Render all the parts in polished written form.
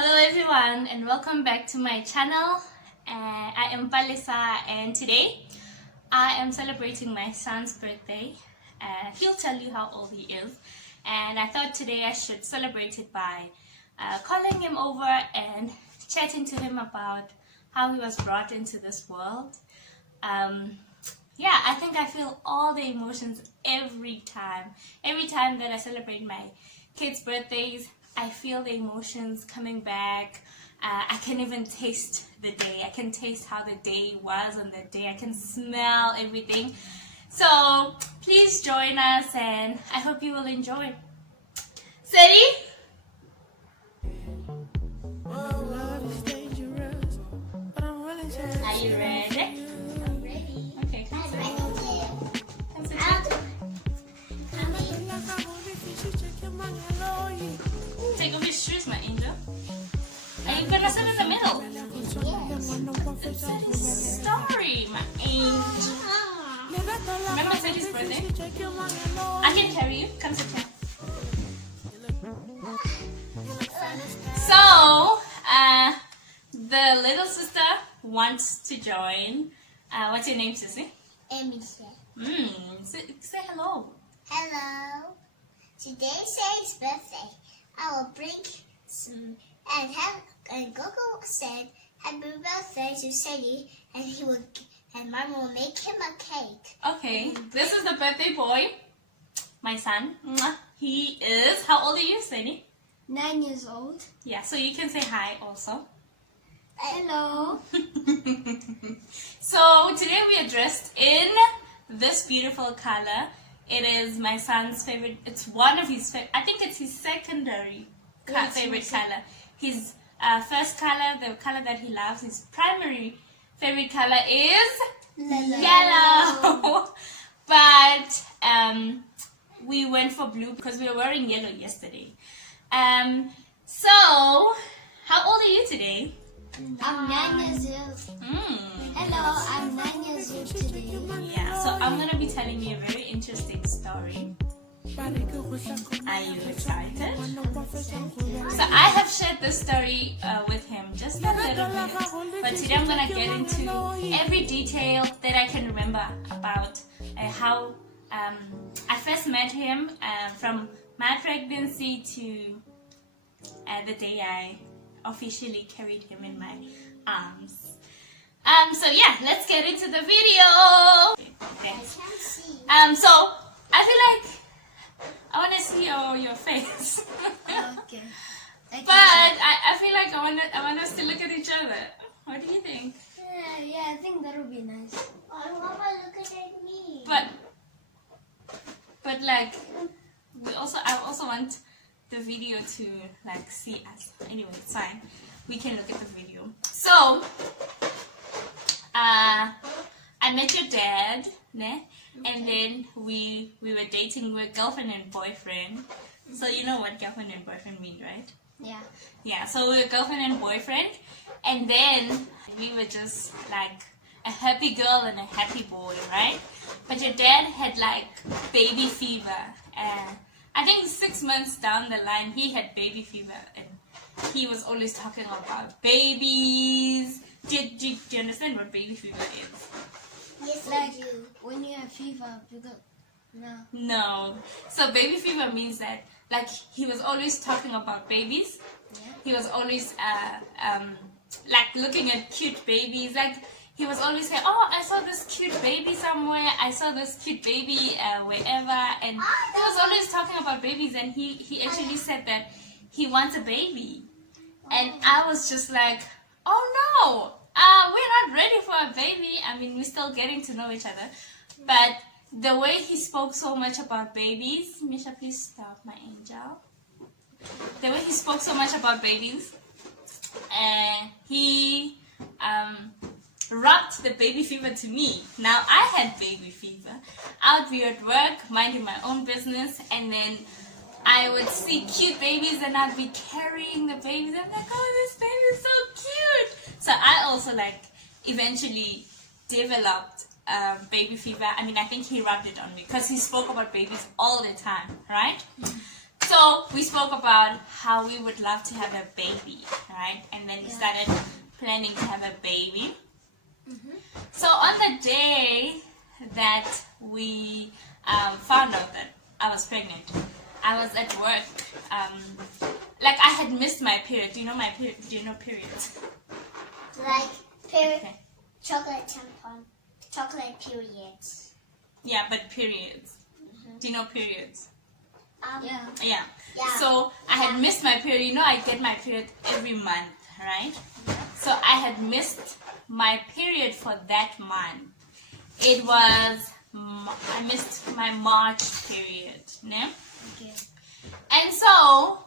Hello everyone and welcome back to my channel. I am Palisa and today I am celebrating my son's birthday. He'll tell you how old he is, and I thought today I should celebrate it by calling him over and chatting to him about how he was brought into this world. Yeah, I think I feel all the emotions every time that I celebrate my kids' birthdays. I feel the emotions coming back. I can even taste the day. I can taste how the day was on that day. I can smell everything. So please join us and I hope you will enjoy. Steady? Are you ready? I'm ready. Okay, come sit. Come sit. Take off your shoes, my angel. Are you gonna sit in the middle? It's Teddy's story, my angel. Remember Teddy's birthday? I can carry you. Come sit here. So, the little sister wants to join. What's your name, Sissy? Amisha. Say hello. Hello. Today's Sadie's birthday. I will bring some and Gogo said happy birthday to Sadie, and Mom will make him a cake. Okay, this is the birthday boy, my son. Mwah. He is, how old are you, Sadie? 9 years old. Yeah, so you can say hi also. Hello. So today we are dressed in this beautiful color. It is my son's favorite. It's one of his favorite. I think it's his secondary favorite color. His first color, the color that he loves, his primary favorite color is yellow. But we went for blue because we were wearing yellow yesterday. So how old are you today? I'm 9 years old. Hello, I'm 9 years old today. Yeah, so I'm going to be telling you a very interesting story. Are you excited? So I have shared this story with him just a little bit, but today I'm going to get into every detail that I can remember about how I first met him, from my pregnancy to the day I officially carried him in my arms. So yeah, let's get into the video. Okay. So I feel like I want to see your face. Okay. But I feel like I want us to look at each other. What do you think? Yeah, I think that would be nice. I want to look at me. But like I also want the video to like see us. Anyway, it's fine. We can look at the video. So I met your dad, ne? And then we were dating. We were girlfriend and boyfriend. So you know what girlfriend and boyfriend mean, right? Yeah. Yeah, so we were girlfriend and boyfriend, and then we were just like a happy girl and a happy boy, right? But your dad had like baby fever, and I think 6 months down the line he had baby fever, and he was always talking about babies. Do you understand what baby fever is? Yes, like, I do. When you have fever, No. So baby fever means that like he was always talking about babies. Yeah. He was always like looking at cute babies. Like he was always saying, "Oh, I saw this cute baby somewhere. I saw this cute baby wherever." And he was always talking about babies. And he actually said that he wants a baby. And I was just like, "Oh no, we're not ready for a baby." I mean, we're still getting to know each other, but the way he spoke so much about babies, Misha, please stop, my angel. The way he spoke so much about babies, he rubbed the baby fever to me. Now I had baby fever. I would be at work, minding my own business, and then I would see cute babies and I'd be carrying the babies. I'm like, oh, this baby is so cute. So I also like eventually developed baby fever. I mean, I think he rubbed it on me because he spoke about babies all the time, right? So we spoke about how we would love to have a baby, right? And then we started planning to have a baby. So on the day that we found out that I was pregnant, I was at work. Like I had missed my period. Do you know my period? Do you know periods? Like period, Okay. chocolate tampon, chocolate periods. Yeah, but periods. Do you know periods? Yeah. Yeah. Yeah. So I had missed my period. You know, I get my period every month, right? So I had missed my period for that month. It was, I missed my March period, né? Okay. And so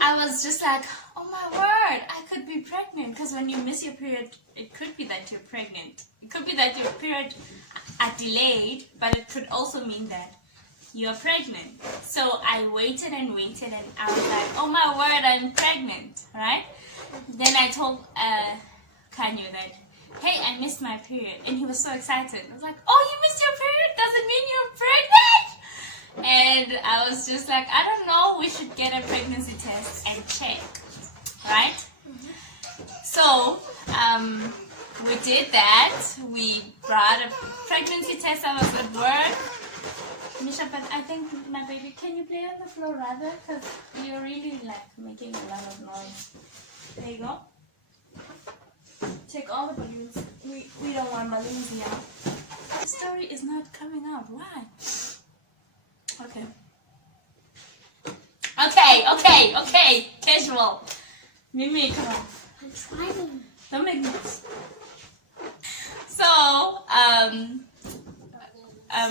I was just like, oh my word, I could be pregnant. Because when you miss your period, it could be that you're pregnant. It could be that your period are delayed, but it could also mean that you're pregnant. So I waited and waited, and I was like, oh my word, I'm pregnant, right? Then I told Kanyo that, hey, I missed my period. And he was so excited. I was like, oh, you missed your period? Does it mean you're pregnant? And I was just like, I don't know, we should get a pregnancy test and check, right? So we did that. We brought a pregnancy test. I was at work. Misha, but I think my baby, can you play on the floor rather? Because you're really like making a lot of noise. There you go. Take all the balloons. We don't want balloons here. The story is not coming out. Why? Okay. Okay. Casual. Mimi, come on. I'm trying. Don't make noise. So,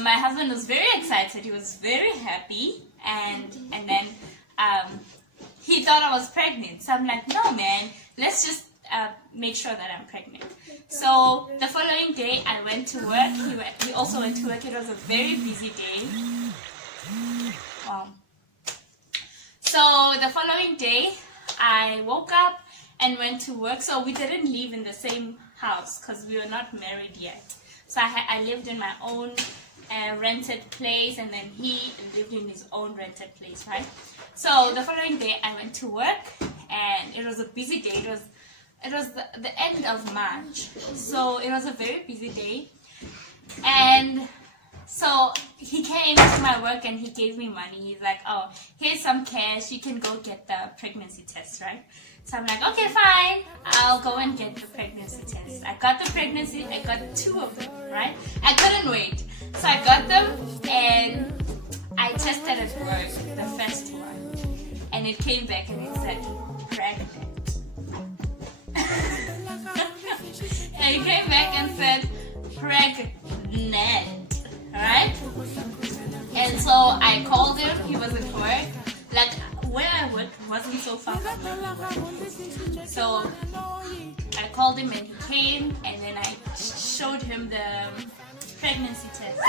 my husband was very excited. He was very happy, and then he thought I was pregnant. So I'm like, no, man, let's just make sure that I'm pregnant. So the following day, I went to work. He also went to work. It was a very busy day. So the following day, I woke up and went to work. So we didn't live in the same house because we were not married yet. So I lived in my own rented place, and then he lived in his own rented place, right? So the following day, I went to work, and it was a busy day. It was the end of March, so it was a very busy day. And so he came to my work and he gave me money. He's like, oh, here's some cash. You can go get the pregnancy test, right? So I'm like, okay, fine. I'll go and get the pregnancy test. I got the pregnancy. I got 2 of them, right? I couldn't wait. So I got them and I tested at work, the first one. And it came back and it said, pregnant. And it came back and said, pregnant, right? And so I called him. He was at work. Like, where I worked wasn't so far from me. So I called him and he came, and then I showed him the pregnancy test.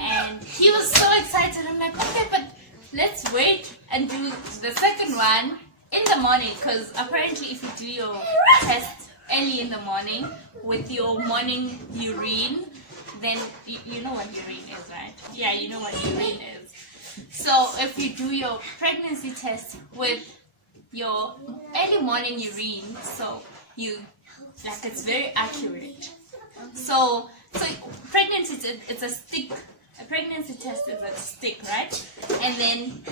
And he was so excited. I'm like, okay, but let's wait and do the second one in the morning, because apparently if you do your test early in the morning with your morning urine, then you know what urine is, right? Yeah, you know what urine is. So if you do your pregnancy test with your early morning urine, so you, like, it's very accurate. So pregnancy, it's a stick. A pregnancy test is a stick, right? And then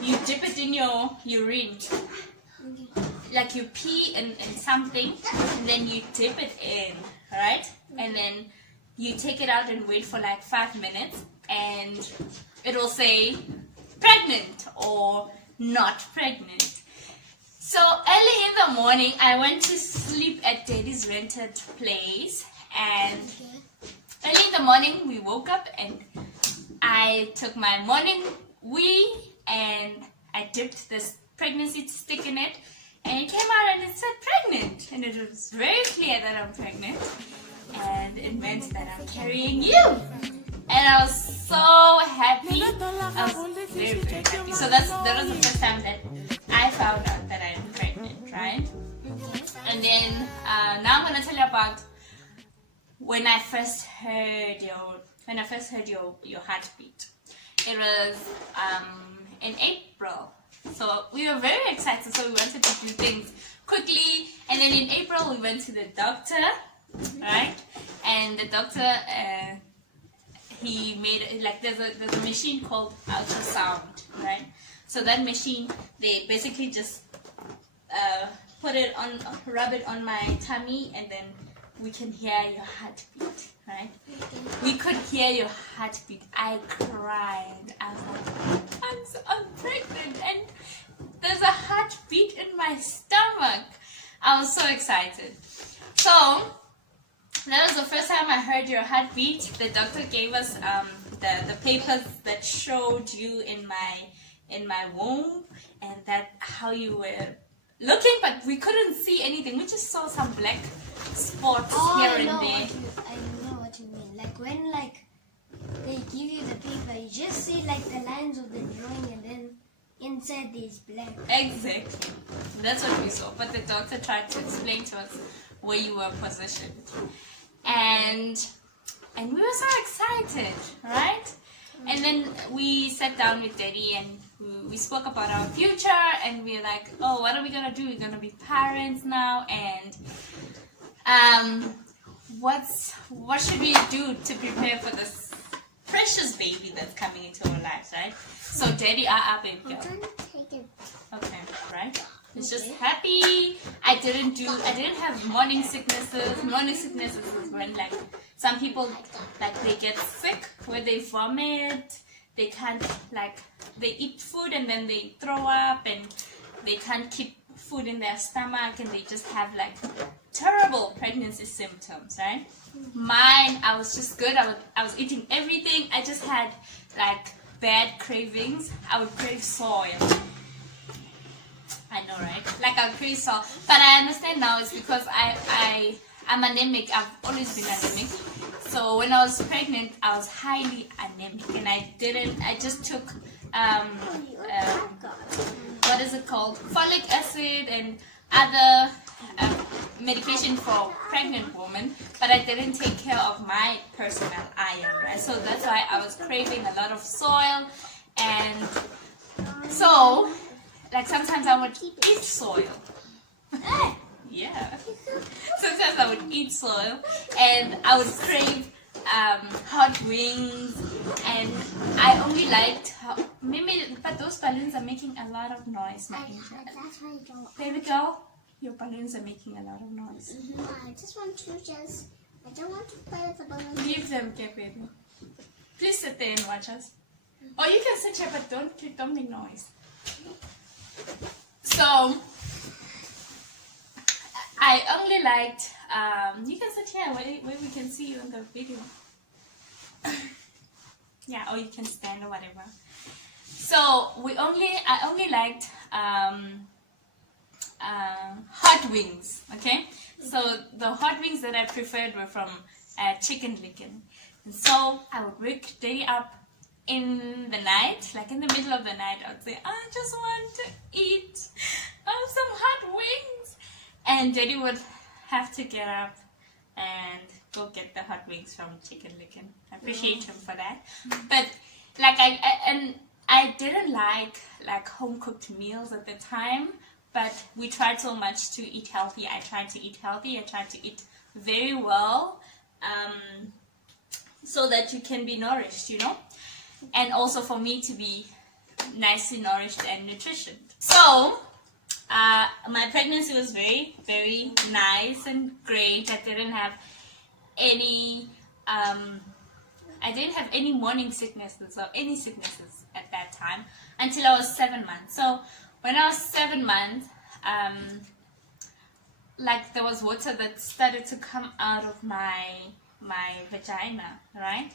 you dip it in your urine. Like you pee in something, and then you dip it in, right? And then you take it out and wait for like 5 minutes, and it will say pregnant or not pregnant. So early in the morning, I went to sleep at Daddy's rented place, and early in the morning, we woke up and I took my morning wee and I dipped this pregnancy stick in it, and it came out and it said pregnant, and it was very clear that I'm pregnant, and it meant that I'm carrying you. And I was so happy. I was very, very happy. So that was the first time that I found out that I am pregnant, right? And then now I'm gonna tell you about when I first heard your heartbeat. it was in April. So we were very excited, so we wanted to do things quickly. And then in April, we went to the doctor, right? And the doctor, he made, like, there's a machine called ultrasound, right? So that machine, they basically just rub it on my tummy, and then we can hear your heartbeat, right? We could hear your heartbeat. I cried. I was like, I'm pregnant, and there's a heartbeat in my stomach. I was so excited. So that was the first time I heard your heartbeat. The doctor gave us the papers that showed you in my womb, and that how you were looking, but we couldn't see anything. We just saw some black spots here and there. I know what you mean. Like when they give you the paper, you just see like the lines of the drawing, and then inside there's black. Exactly. That's what we saw. But the doctor tried to explain to us where you were positioned. And we were so excited, right? And then we sat down with Daddy and we spoke about our future, and we're like, oh, what are we gonna do? We're gonna be parents now, and what should we do to prepare for this precious baby that's coming into our lives, right? So Daddy, baby girl. I'm trying to take it. Okay, right? It's just happy. I didn't have morning sicknesses. Morning sicknesses is when, like, some people, like, they get sick where they vomit. They can't, like, they eat food and then they throw up, and they can't keep food in their stomach, and they just have, like, terrible pregnancy symptoms, right? Mine, I was just good. I was eating everything. I just had, like, bad cravings. I would crave soil. I know, right? Like, I would crave soil. But I understand now it's because I'm anemic. I've always been anemic. So when I was pregnant, I was highly anemic, and I just took what is it called? Folic acid and other medication for pregnant women, but I didn't take care of my personal iron, right? So that's why I was craving a lot of soil, and so, like, sometimes I would eat soil. Yeah. Sometimes I would eat soil, and I would crave hot wings, and I only liked but those balloons are making a lot of noise, my angel. That's why I don't. Baby girl, your balloons are making a lot of noise. I don't want to play with the balloons. Leave them, okay, baby. Please sit there and watch us. Or you can sit here, but don't make noise. So I only liked, you can sit here where we can see you in the video. Yeah, or you can stand or whatever. So I only liked hot wings, okay? So the hot wings that I preferred were from Chicken Licken. And so I would wake Daddy up in the night, like in the middle of the night. I would say, I just want to eat some hot wings. And Daddy would have to get up and go get the hot wings from Chicken Licken. I appreciate him for that. But like I didn't like home cooked meals at the time, but we tried so much to eat healthy. I tried to eat healthy. I tried to eat very well, so that you can be nourished, you know, and also for me to be nicely nourished and nutritioned. So my pregnancy was very, very nice and great. I didn't have any morning sicknesses or any sicknesses at that time until I was 7 months. So when I was 7 months, like, there was water that started to come out of my vagina, right?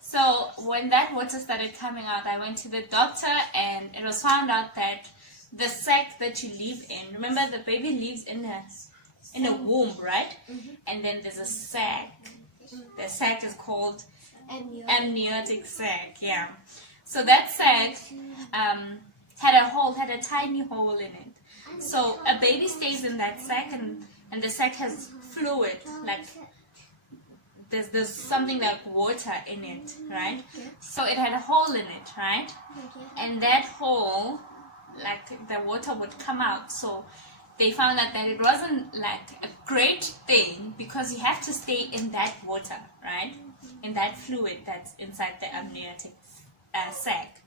So when that water started coming out, I went to the doctor, and it was found out that the sac that you live in, remember the baby lives in a womb, right? Mm-hmm. And then there's a sac. The sac is called amniotic sac, yeah. So that sac had a tiny hole in it. So a baby stays in that sac, and the sac has fluid, like there's something like water in it, right? Okay. So it had a hole in it, right? Okay. And that hole, like the water would come out. So they found out that it wasn't like a great thing because you have to stay in that water, right? In that fluid that's inside the amniotic sac.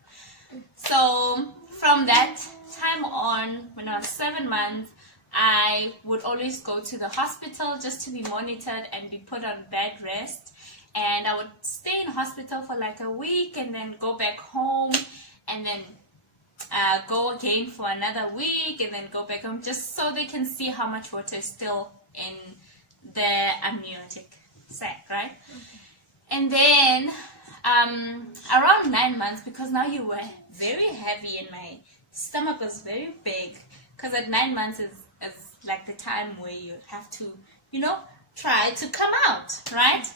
So from that time on, when I was 7 months, I would always go to the hospital just to be monitored and be put on bed rest. And I would stay in hospital for like a week and then go back home and then go again for another week and then go back home, just so they can see how much water is still in the amniotic sac, right? Okay. And then around 9 months, because now you were very heavy and my stomach was very big, because at 9 months is like the time where you have to, try to come out, right?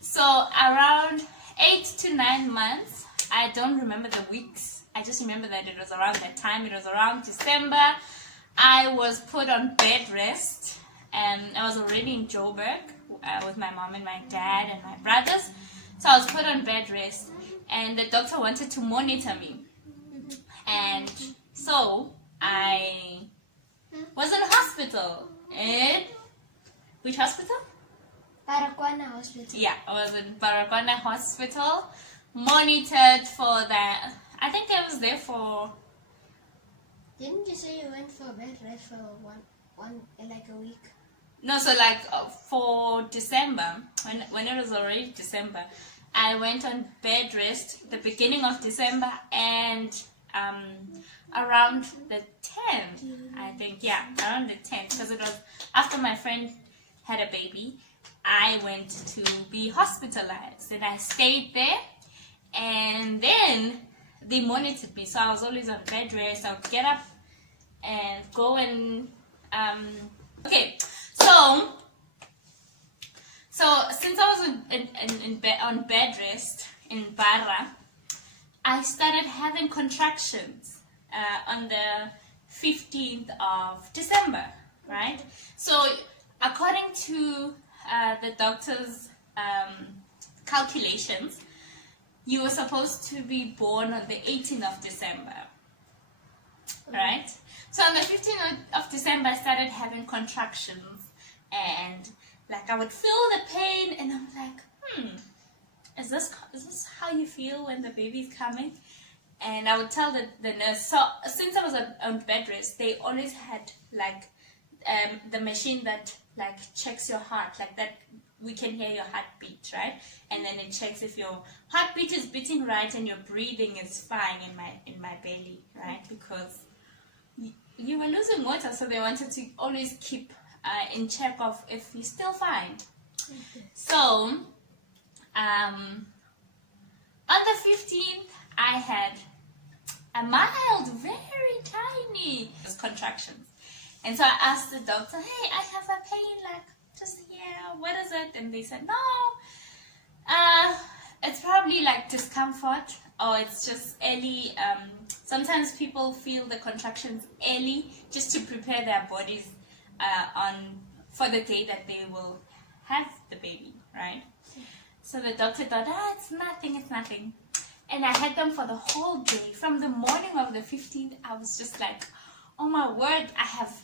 So around 8 to 9 months, I don't remember the weeks, I just remember that it was around that time. It was around December. I was put on bed rest, and I was already in Joburg with my mom and my dad and my brothers. So I was put on bed rest, and the doctor wanted to monitor me. And so I was in hospital. In which hospital? Baragwana Hospital. Yeah, I was in Baragwana Hospital, monitored for that. I think I was there for... Didn't you say you went for bed rest for like a week? No, so like for December, when it was already December, I went on bed rest the beginning of December and around the 10th, I think, yeah, around the 10th, because it was after my friend had a baby, I went to be hospitalized and I stayed there, and then they monitored me, so I was always on bed rest. I would get up and go and okay, so since I was on bed rest in Barra, I started having contractions on the 15th of December, right? So according to the doctor's calculations, you were supposed to be born on the 18th of December, right? So on the 15th of December, I started having contractions, and like I would feel the pain, and I'm like, is this how you feel when the baby's coming? And I would tell the nurse. So since I was on bed rest, they always had like the machine that like checks your heart, like that. We can hear your heartbeat, right? And then it checks if your heartbeat is beating right and your breathing is fine in my belly, right? Because you were losing water, so they wanted to always keep in check of if you're still fine. Okay. So on the 15th, I had a mild, very tiny contractions, and so I asked the doctor, "Hey, I have a pain, like just here. What is it?" And they said, "No, it's probably like discomfort, or it's just early. Sometimes people feel the contractions early just to prepare their bodies for the day that they will have the baby, right?" So the doctor thought, it's nothing. And I had them for the whole day. From the morning of the 15th, I was just like, oh my word, I have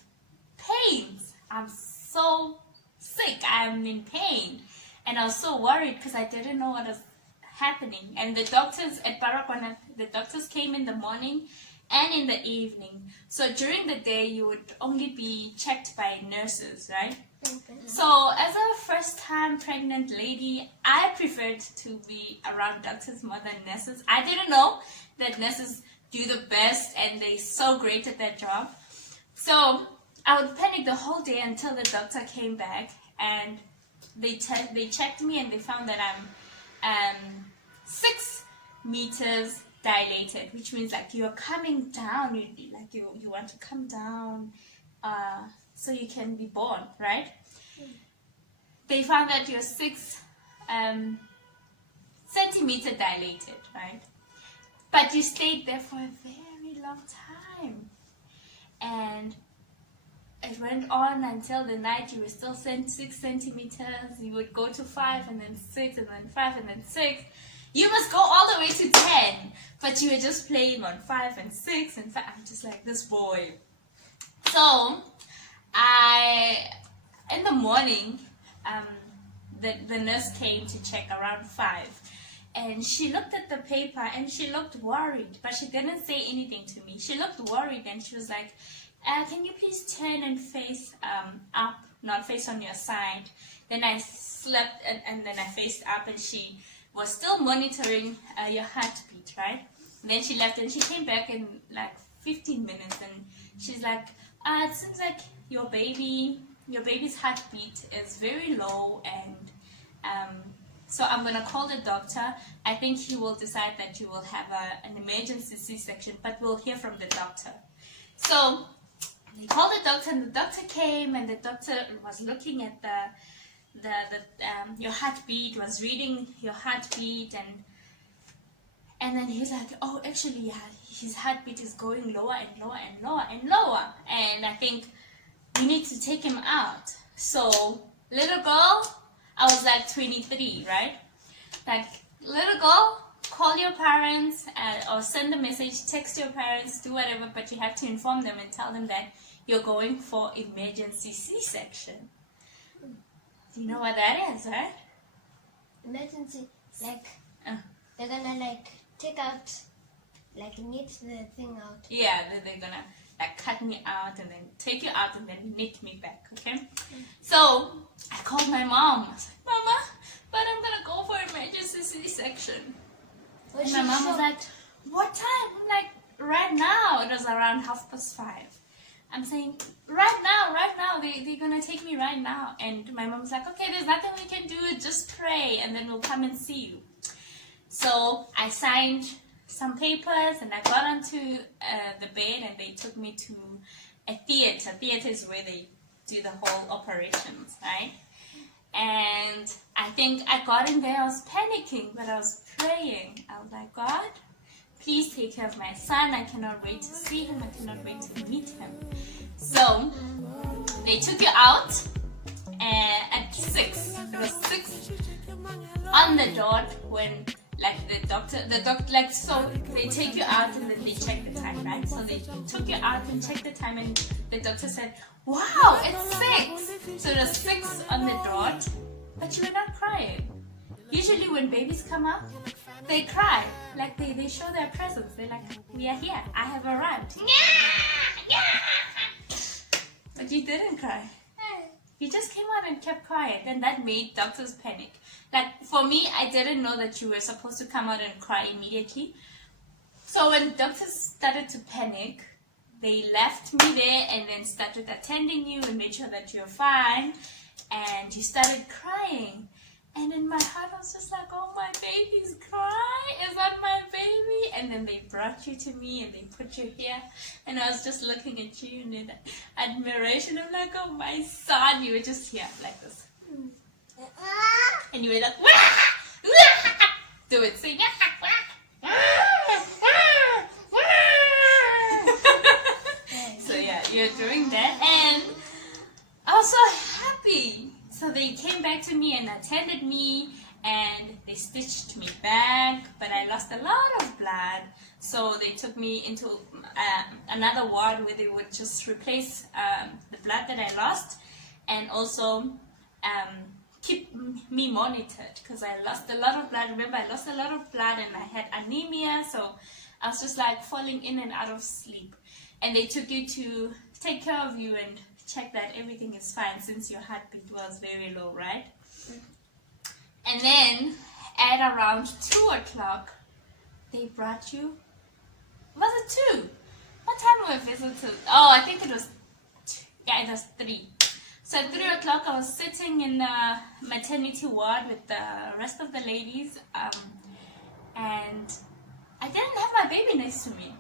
pains. I'm so sick. I'm in pain. And I was so worried because I didn't know what was happening. And the doctors at Baragwana, the doctors came in the morning and in the evening. So during the day, you would only be checked by nurses, right? Okay. So as a first-time pregnant lady, I preferred to be around doctors more than nurses. I didn't know that nurses do the best and they're so great at their job. So I would panic the whole day until the doctor came back, and they checked me and they found that I'm 6 meters dilated, which means like you're coming down, you want to come down so you can be born, right? They found that you're 6 centimeter dilated, right? But you stayed there for a very long time, and it went on until the night. You were still 6 centimeters. You would go to 5 and then 6 and then 5 and then 6. You must go all the way to 10, but you were just playing on 5 and 6 and 5. I'm just like, this boy. So in the morning, the nurse came to check around 5, and she looked at the paper and she looked worried, but she didn't say anything to me. She looked worried and she was like, can you please turn and face up, not face on your side? Then I slept and then I faced up, and she was still monitoring your heartbeat, right? And then she left and she came back in like 15 minutes, and she's like, it seems like your baby's heartbeat is very low, and so I'm gonna call the doctor. I think he will decide that you will have an emergency C-section, but we'll hear from the doctor. So they called the doctor, and the doctor came, and the doctor was looking at your heartbeat, was reading your heartbeat, and then he's like, oh, actually, yeah, his heartbeat is going lower and lower and lower and lower, and I think we need to take him out. So, little girl, I was like 23, right? Like, little girl, call your parents or send a message, text your parents, do whatever, but you have to inform them and tell them that you're going for emergency C-section. Do you know what that is, right? Emergency, like, they're gonna, like, take out, like, knit the thing out. Yeah, they're gonna, like, cut me out and then take you out and then knit me back, okay? So, I called my mom. I was like, Mama, but I'm gonna go for emergency C-section. And my mom was like, what time? I'm like, right now. It was around 5:30. I'm saying, right now, they're gonna take me right now. And my mom's like, okay, there's nothing we can do, just pray, and then we'll come and see you. So I signed some papers, and I got onto the bed, and they took me to a theater. Theater is where they do the whole operations, right? And I think I got in there, I was panicking, but I was praying. I was like, God, please take care of my son. I cannot wait to see him. I cannot wait to meet him. So they took you out at 6. It was 6 on the dot when, like, the doctor, like, so they take you out and then they check the time, right? So they took you out and checked the time, and the doctor said, wow, it's 6. So it was 6 on the dot, but you were not crying. Usually when babies come out, they cry, like they show their presence. They're like, we are here, I have arrived. But you didn't cry. You just came out and kept quiet, and that made doctors panic. Like, for me, I didn't know that you were supposed to come out and cry immediately. So when doctors started to panic, they left me there and then started attending you and made sure that you're fine, and you started crying. And in my heart, I was just like, oh, my baby's crying. Is that my baby? And then they brought you to me and they put you here. And I was just looking at you in admiration. I'm like, oh, my son. You were just here like this. And you were like, wah! Do it. Sing. So, yeah, you're doing that. And I was so happy. So they came back to me and attended me, and they stitched me back, but I lost a lot of blood. So they took me into another ward where they would just replace the blood that I lost, and also keep me monitored, because I lost a lot of blood. Remember, I lost a lot of blood and I had anemia, so I was just like falling in and out of sleep. And they took you to take care of you and check that everything is fine, since your heartbeat was very low, right? And then at around 2 o'clock, they brought you. Was it 2? What time were we visited? Oh, I think it was 2. Yeah, it was 3. So at 3 o'clock, I was sitting in the maternity ward with the rest of the ladies, and I didn't have my baby next to me.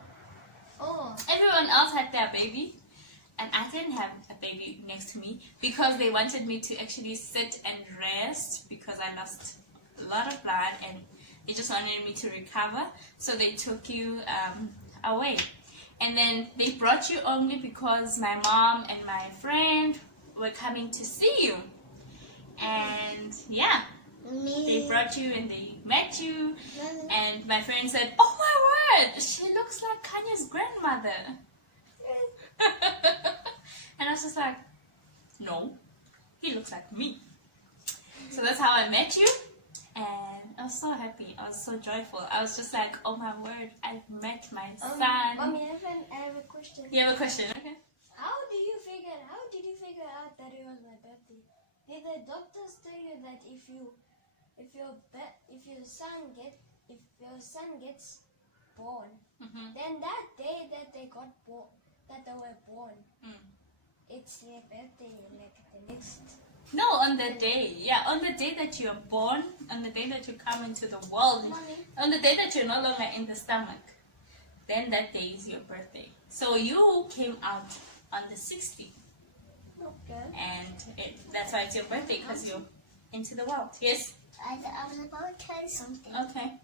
Oh. Everyone else had their baby, and I didn't have a baby next to me, because they wanted me to actually sit and rest, because I lost a lot of blood and they just wanted me to recover. So they took you away. And then they brought you only because my mom and my friend were coming to see you. And yeah, they brought you and they met you. And my friend said, oh my word, she looks like Kanye's grandmother. And I was just like, no, he looks like me. So that's how I met you. And I was so happy. I was so joyful. I was just like, oh my word, I met my son. Mommy, I have a question. You have a question? Okay. How did you figure out that it was my birthday? Did the doctors tell you that if your son gets born, then that day that they were born, it's their birthday, like the next. No, on the day. Yeah, on the day that you're born, on the day that you come into the world, on the day that you're no longer in the stomach, then that day is your birthday. So you came out on the 16th. Okay. And that's why it's your birthday, because you're into the world. Yes? I was about to tell you something. Okay.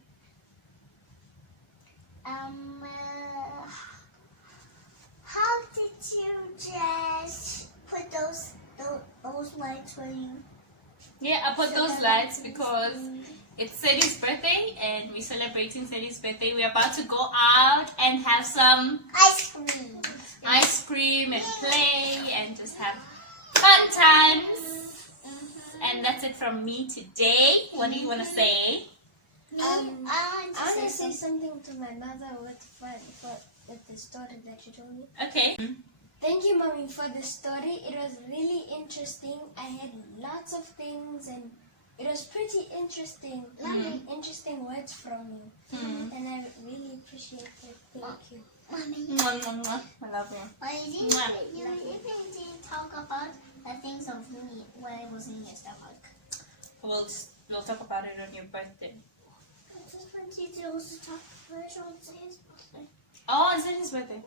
How did you just put those lights where you? Yeah, I put those lights because it's Sadie's birthday and we're celebrating Sadie's birthday. We're about to go out and have some Ice cream and play and just have fun times. And that's it from me today. What do you want to say? I want to say something to my mother with the story that you told me. Okay. Thank you, Mommy, for the story. It was really interesting. I had lots of things and it was pretty interesting. Interesting words from you. And I really appreciate it. Thank you. Mommy. I love you. But you didn't talk about the things of me when I was in your stomach. We'll talk about it on your birthday. I just want you to also talk on Sadie's birthday. Oh, on Sadie's birthday.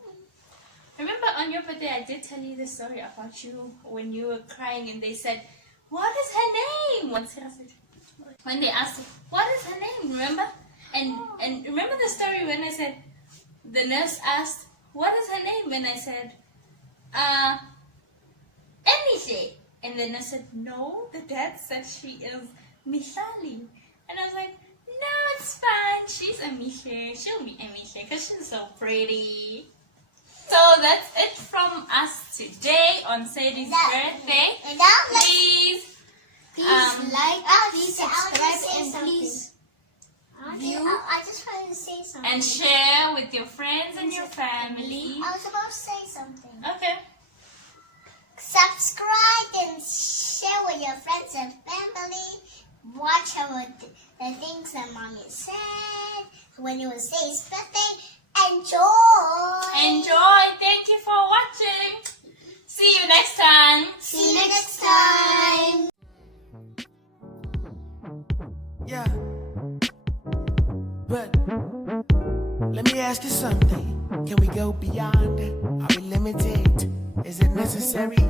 Remember on your birthday, I did tell you the story about you when you were crying and they said, what is her name? When they asked, what is her name? Remember? And remember the story when I said, the nurse asked, what is her name? When I said, Emiche. And the nurse said, no, the dad said she is Michali. And I was like, no, it's fine. She's Emiche. She'll be Emiche because she's so pretty. So that's it from us today on Sadie's birthday. Please like, please subscribe, and please view. I just wanted to say something. And share with your friends and your family. I was about to say something. Okay. Subscribe and share with your friends and family. Watch the things that Mommy said when it was Sadie's birthday. Enjoy. Thank you for watching. See you next time. See you next time. Yeah. But let me ask you something. Can we go beyond? Are we limited? Is it necessary?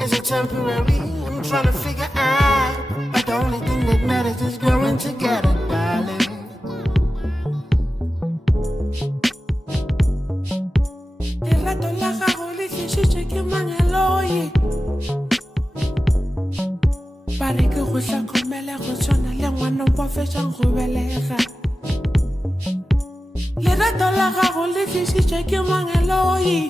Is it temporary? I'm trying to figure out. But the only thing that matters is growing together, darling. Lerato la gago le tlisitše ke mang Eloi.